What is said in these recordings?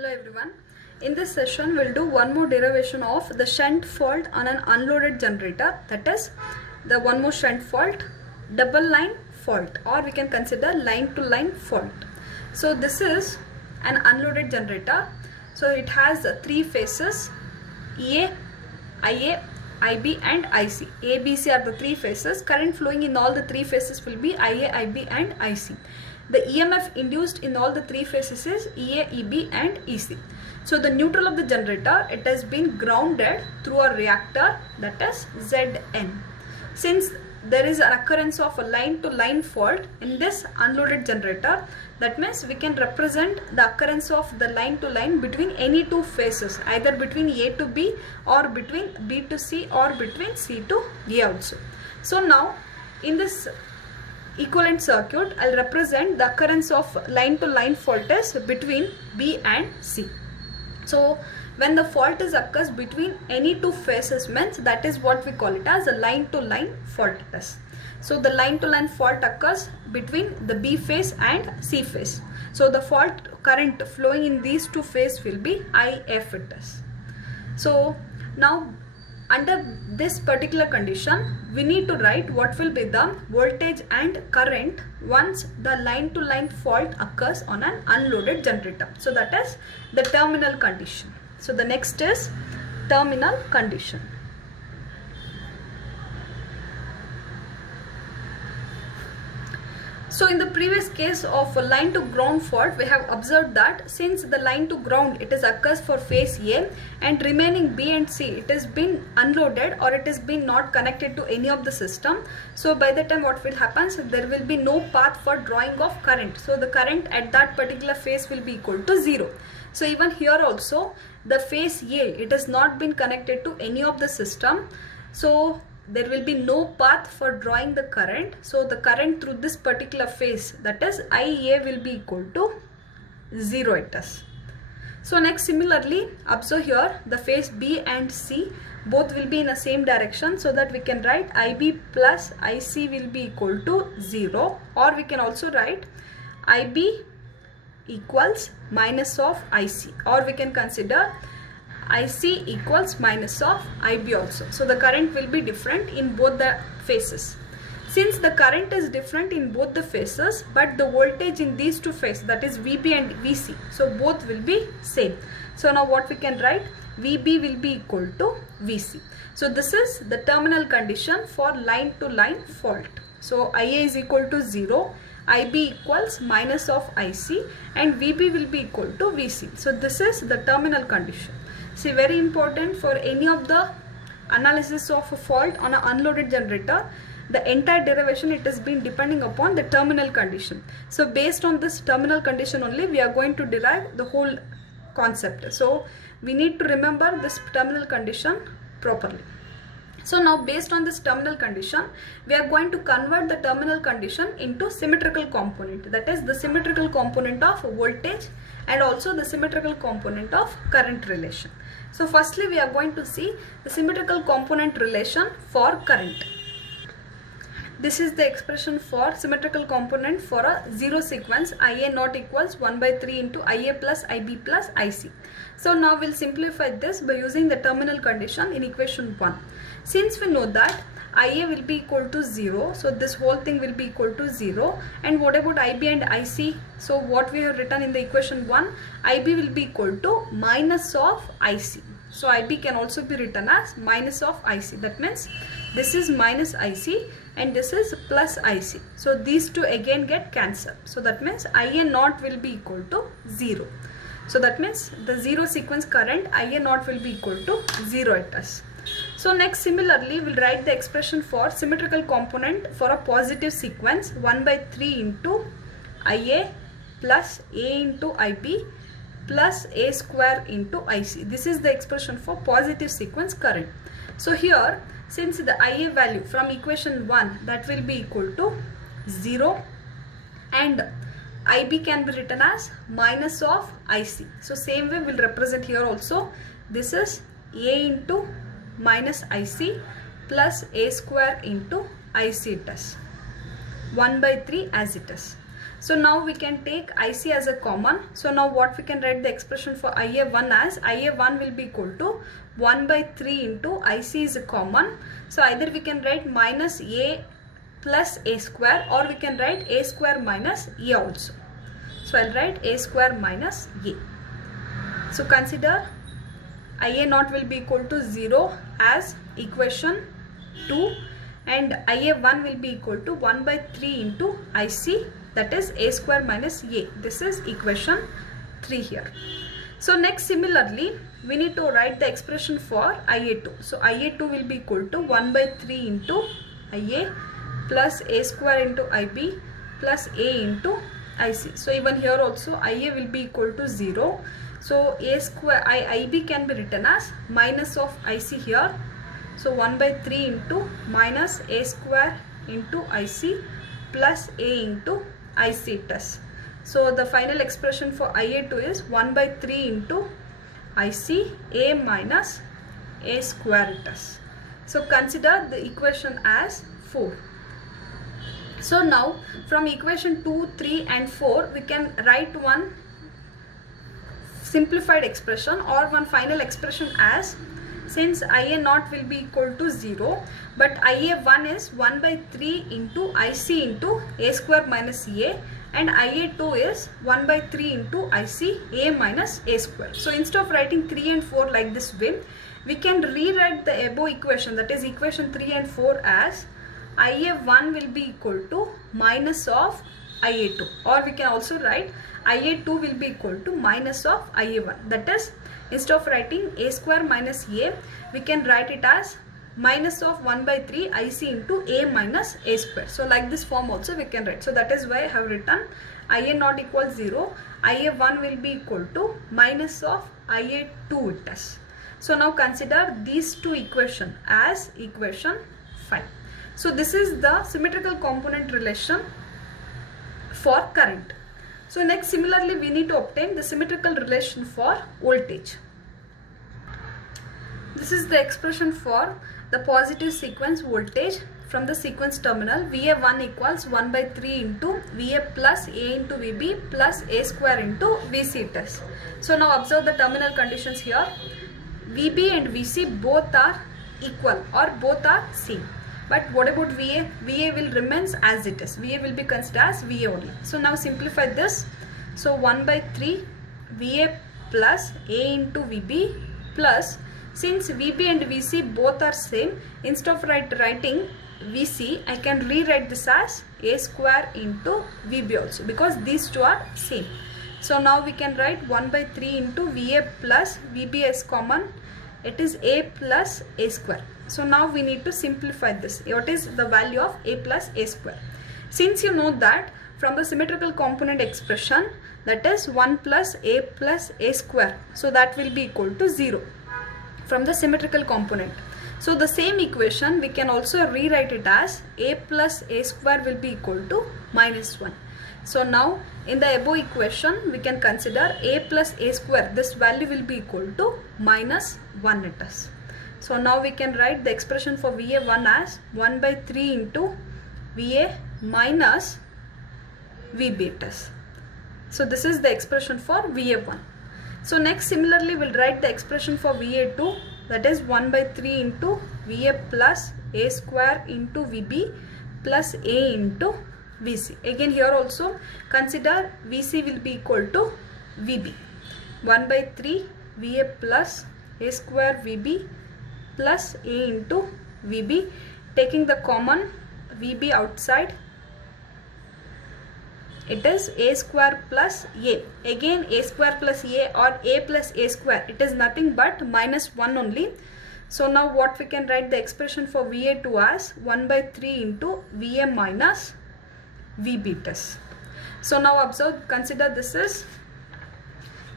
Hello everyone. In this session we'll do one more derivation of the shunt fault on an unloaded generator, that is the one more shunt fault, double line fault, or we can consider line to line fault. So this is an unloaded generator. So it has three phases, EA, IA, IB and IC. A, B, C are the three phases. Current flowing in all the three phases will be IA, IB and IC. The EMF induced in all the three phases is EA, EB and EC. So the neutral of the generator, it has been grounded through a reactor, that is Zn. Since there is an occurrence of a line to line fault in this unloaded generator, that means we can represent the occurrence of the line to line between any two phases, either between A to B or between B to C or between C to A also. So now in this equivalent circuit, I'll represent the occurrence of line to line fault is between B and C. So when the fault is occurs between any two phases, means that is what we call it as a line to line fault test. So the line to line fault occurs between the B phase and C phase. So the fault current flowing in these two phases will be IF it is. So now under this particular condition, we need to write what will be the voltage and current once the line to line fault occurs on an unloaded generator. So that is the terminal condition. So the next is terminal condition. So in the previous case of a line to ground fault, we have observed that since the line to ground it is occurs for phase A and remaining B and C, it has been unloaded or it has been not connected to any of the system. So by the time what will happen, so there will be no path for drawing of current. So the current at that particular phase will be equal to 0. So even here also the phase A, it has not been connected to any of the system. So there will be no path for drawing the current. So the current through this particular phase, that is IA, will be equal to 0 it is. So next similarly observe here the phase B and C both will be in the same direction, so that we can write IB plus IC will be equal to 0, or we can also write IB equals minus of IC, or we can consider IC equals minus of IB also. So the current will be different in both the phases. Since the current is different in both the phases, but the voltage in these two phases, that is VB and VC, so both will be same. So now what we can write, VB will be equal to VC. So this is the terminal condition for line to line fault. So IA is equal to 0, IB equals minus of IC and VB will be equal to VC. So this is the terminal condition. See, very important for any of the analysis of a fault on an unloaded generator, the entire derivation, it has been depending upon the terminal condition. So based on this terminal condition only, we are going to derive the whole concept. So we need to remember this terminal condition properly. So now based on this terminal condition, we are going to convert the terminal condition into symmetrical component, that is the symmetrical component of voltage and also the symmetrical component of current relation. So firstly we are going to see the symmetrical component relation for current. This is the expression for symmetrical component for a zero sequence, IA not equals 1 by 3 into IA plus IB plus IC. So now we'll simplify this by using the terminal condition in equation 1. Since we know that IA will be equal to 0, so this whole thing will be equal to 0. And what about IB and IC? So what we have written in the equation 1, IB will be equal to minus of IC. So IB can also be written as minus of IC. That means this is minus IC and this is plus IC. So these two again get cancelled. So that means IA naught will be equal to 0. So that means the zero sequence current IA naught will be equal to 0 it is. So next similarly we'll write the expression for symmetrical component for a positive sequence 1 by 3 into IA plus A into IB plus A square into IC. This is the expression for positive sequence current. So here since the IA value from equation 1, that will be equal to 0 and IB can be written as minus of IC. So same way we'll represent here also. This is A into minus IC plus A square into IC it is 1 by 3 as it is. So now we can take IC as a common. So now what we can write the expression for IA1 as, IA1 will be equal to 1 by 3 into IC is a common. So either we can write minus A plus A square, or we can write A square minus A also. So I'll write A square minus A. So consider IA0 will be equal to 0 as equation 2, and IA1 will be equal to 1 by 3 into IC, that is A square minus A. This is equation 3 here. So next, similarly we need to write the expression for IA2. So IA2 will be equal to 1 by 3 into IA plus A square into IB plus A into IC. So even here also IA will be equal to 0. So A square, IB can be written as minus of IC here. So 1 by 3 into minus A square into IC plus A into IC it is. So the final expression for IA2 is 1 by 3 into IC A minus A square it is. So consider the equation as 4. So now from equation 2, 3 and 4 we can write one simplified expression or one final expression as, since IA0 will be equal to 0, but IA1 is 1 by 3 into IC into A square minus A, and IA2 is 1 by 3 into IC A minus A square. So instead of writing 3 and 4 like this way, we can rewrite the above equation, that is equation 3 and 4 as IA1 will be equal to minus of IA2, or we can also write IA2 will be equal to minus of IA1, that is instead of writing A square minus A, we can write it as minus of 1 by 3 IC into A minus A square. So like this form also we can write. So that is why I have written IA0 equals 0, IA1 will be equal to minus of IA2 it is. So now consider these two equations as equation 5. So this is the symmetrical component relation for current. So next, similarly we need to obtain the symmetrical relation for voltage. This is the expression for the positive sequence voltage from the sequence terminal. VA1 equals 1 by 3 into VA plus A into VB plus A square into VC it is. So now observe the terminal conditions here. VB and VC both are equal or both are same. But what about VA? VA will remains as it is. VA will be considered as VA only. So now simplify this. So 1 by 3 VA plus A into VB plus, since VB and VC both are same, instead of writing VC, I can rewrite this as A square into VB also, because these two are same. So now we can write 1 by 3 into VA plus VB as common. It is A plus A square. So now we need to simplify this. What is the value of A plus A square? Since you know that from the symmetrical component expression, that is 1 plus A square. So that will be equal to 0 from the symmetrical component. So the same equation we can also rewrite it as A plus A square will be equal to minus 1. So now in the above equation we can consider A plus A square. This value will be equal to minus 1 it is. So now we can write the expression for VA1 as 1 by 3 into VA minus VB it is. So this is the expression for VA1. So next, similarly we'll write the expression for VA2, that is 1 by 3 into VA plus A square into VB plus A into VC. Again here also consider VC will be equal to VB. 1 by 3 VA plus A square VB plus A into VB, taking the common VB outside, it is A square plus A. Again A square plus A or A plus A square, it is nothing but minus 1 only. So now what we can write the expression for VA2 as 1 by 3 into VA minus VB it is. So now observe, consider this is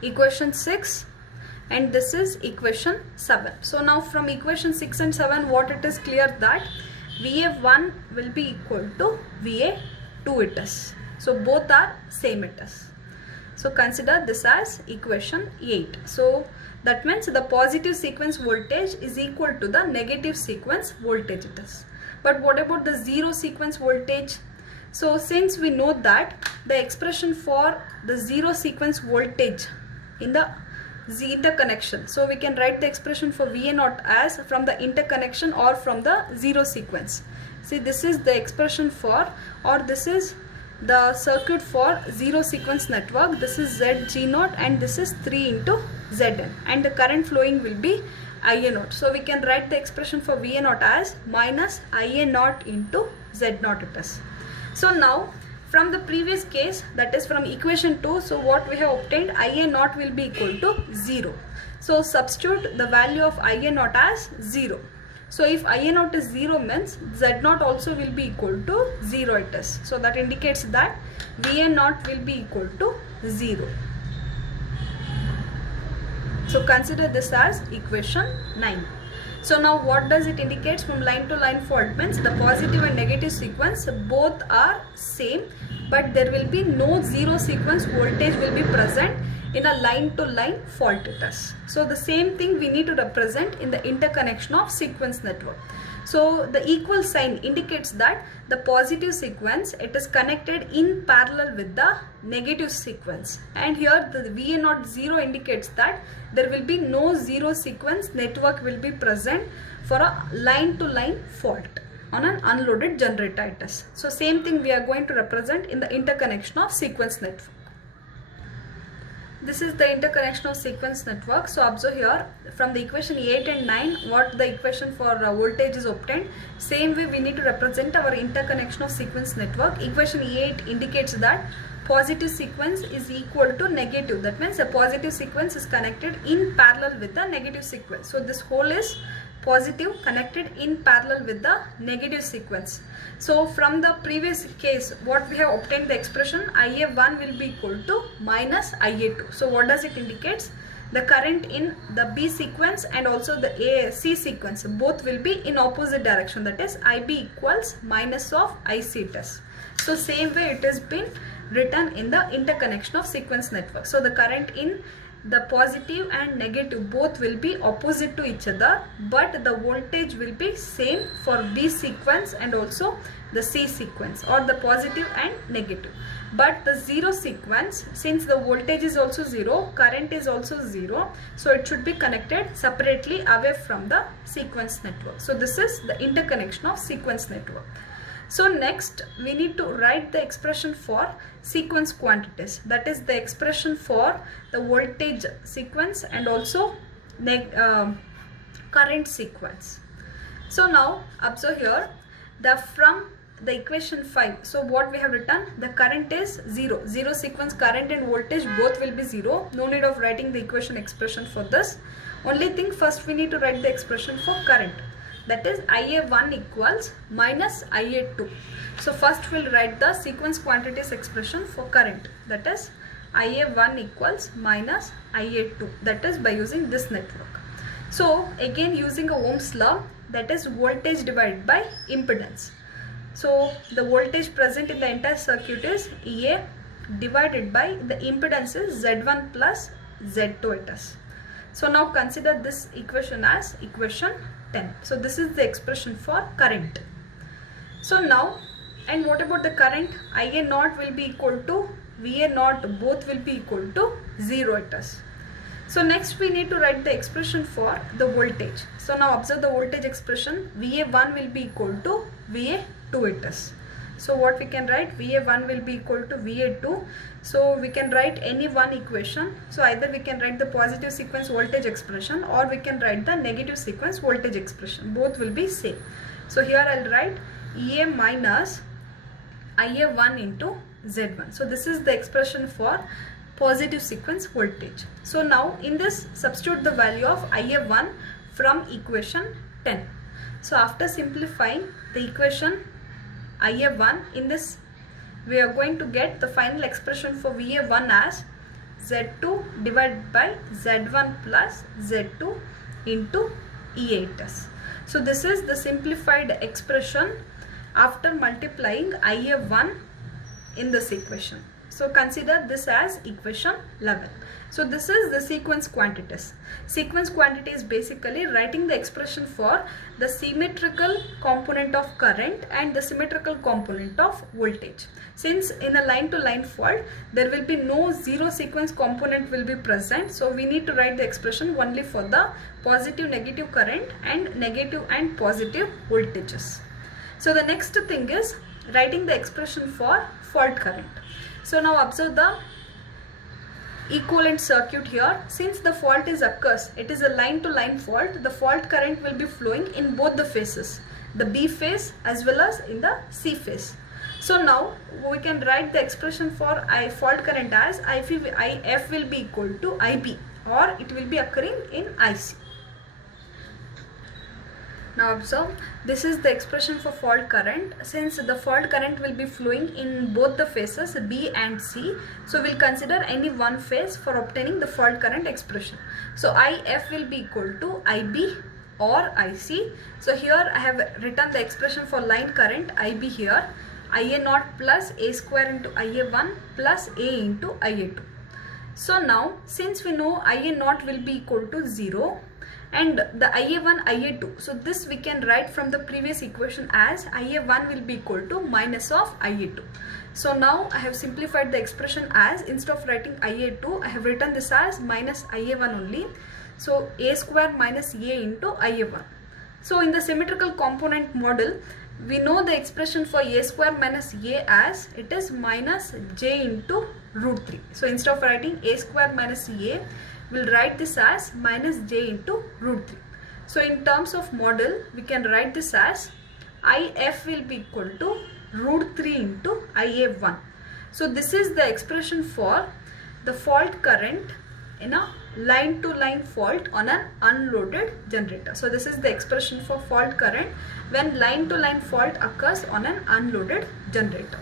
equation 6 and this is equation 7. So now from equation 6 and 7 what it is clear that VA1 will be equal to VA2 it is. So both are same it is. So consider this as equation 8. So that means the positive sequence voltage is equal to the negative sequence voltage it is. But what about the zero sequence voltage? So since we know that the expression for the zero sequence voltage in the interconnection, so we can write the expression for VA0 as from the interconnection or from the zero sequence. See, this is the expression for, or this is the circuit for zero sequence network. This is ZG0 and this is 3 into Zn, and the current flowing will be IA0. So we can write the expression for VA0 as minus IA0 into Z0 it is. So now from the previous case, that is from equation 2, so what we have obtained, IA0 will be equal to 0. So substitute the value of IA0 as 0. So if IA0 is 0 means Z0 also will be equal to 0 it is. So that indicates that VA0 will be equal to 0. So consider this as equation 9. So now what does it indicate? From line to line fault means the positive and negative sequence both are same, but there will be no zero sequence voltage will be present in a line to line fault it is. So the same thing we need to represent in the interconnection of sequence network. So the equal sign indicates that the positive sequence, it is connected in parallel with the negative sequence, and here the VA0 0 indicates that there will be no zero sequence network will be present for a line to line fault on an unloaded generator it is. So same thing we are going to represent in the interconnection of sequence network. This is the interconnection of sequence network. So observe here from the equation 8 and 9 what the equation for voltage is obtained. Same way we need to represent our interconnection of sequence network. Equation 8 indicates that positive sequence is equal to negative. That means a positive sequence is connected in parallel with the negative sequence. So this whole is positive connected in parallel with the negative sequence. So from the previous case what we have obtained the expression IA1 will be equal to minus IA2. So what does it indicate? The current in the B sequence and also the C sequence both will be in opposite direction, that is IB equals minus of IC test. So same way it has been written in the interconnection of sequence network. So the current in the positive and negative both will be opposite to each other, but the voltage will be same for B sequence and also the C sequence, or the positive and negative. But the zero sequence, since the voltage is also 0, current is also 0, so it should be connected separately away from the sequence network. So this is the interconnection of sequence network. So next we need to write the expression for sequence quantities, that is the expression for the voltage sequence and also current sequence. So now observe here from the equation 5, so what we have written, the current is 0, zero sequence current and voltage both will be 0. No need of writing the equation expression for this. Only thing, first we need to write the expression for current, that is IA1 equals minus IA2. So first we'll write the sequence quantities expression for current, that is IA1 equals minus IA2, that is by using this network. So again using a Ohm's law, that is voltage divided by impedance. So the voltage present in the entire circuit is EA divided by the impedance is Z1 plus Z2 it is. So now consider this equation as equation 10. So this is the expression for current. So now, and what about the current? IA0 will be equal to VA0, both will be equal to 0 it is. So next we need to write the expression for the voltage. So now observe the voltage expression, VA1 will be equal to VA2 it is. So what we can write, VA1 will be equal to VA2. So we can write any one equation. So either we can write the positive sequence voltage expression or we can write the negative sequence voltage expression. Both will be same. So here I'll write EA minus IA1 into Z1. So this is the expression for positive sequence voltage. So now in this substitute the value of IA1 from equation 10. So after simplifying the equation IA1, in this we are going to get the final expression for VA1 as Z2 divided by Z1 plus Z2 into E8s. So this is the simplified expression after multiplying IA1 in this equation. So consider this as equation 11. So this is the sequence quantities. Sequence quantity is basically writing the expression for the symmetrical component of current and the symmetrical component of voltage. Since in a line to line fault there will be no zero sequence component will be present, so we need to write the expression only for the positive negative current and negative and positive voltages. So the next thing is writing the expression for fault current. So now observe the equivalent circuit here. Since the fault is occurs, it is a line to line fault, the fault current will be flowing in both the phases, the B phase as well as in the C phase. So now we can write the expression for fault current as IF will be equal to IB, or it will be occurring in IC. Now observe, this is the expression for fault current. Since the fault current will be flowing in both the phases B and C, so we will consider any one phase for obtaining the fault current expression. So IF will be equal to IB or IC. So here I have written the expression for line current IB here, IA naught plus A square into IA1 plus A into IA2. So now since we know IA naught will be equal to 0 and the IA1, IA2, so this we can write from the previous equation as IA1 will be equal to minus of IA2. So now I have simplified the expression as, instead of writing IA2, I have written this as minus IA1 only. So A square minus A into IA1. So in the symmetrical component model, we know the expression for A square minus A as it is minus J into root 3. So instead of writing A square minus A, we'll write this as minus J into root 3. So in terms of model, we can write this as IF will be equal to root 3 into IA1. So this is the expression for the fault current in a line to line fault on an unloaded generator. So this is the expression for fault current when line to line fault occurs on an unloaded generator.